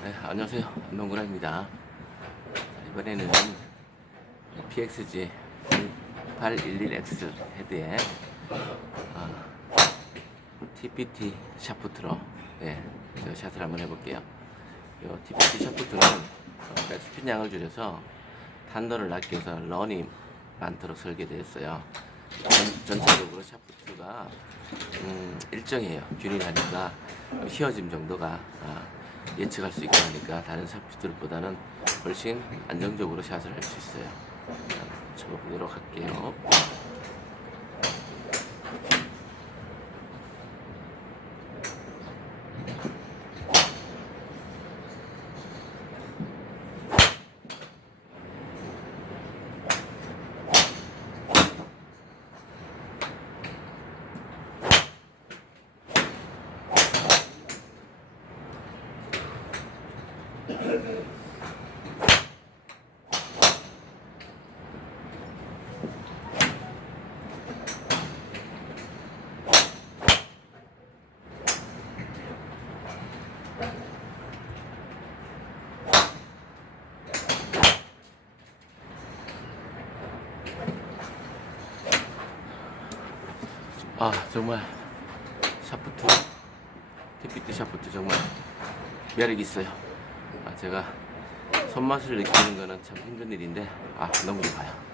네, 안녕하세요. 안동구라입니다. 이번에는 PXG 811X 헤드에 아, TPT 샤프트로 네, 저 샷을 한번 해볼게요. 이 TPT 샤프트는 어, 백스핀 양을 줄여서 탄도를 낮게 해서 런이 많도록 설계되었어요. 전, 전체적으로 샤프트가 음, 일정해요. 균일하니까 휘어짐 정도가 아, 예측할 수 있고 하니까 다른 샤프트들보다는 훨씬 안정적으로 샷을 할 수 있어요. 자, 쳐보도록 할게요. 아 정말 샤프트 TPT 샤프트 정말 매력 있어요. 아, 제가 손맛을 느끼는 거는 참 힘든 일인데 아 너무 좋아요.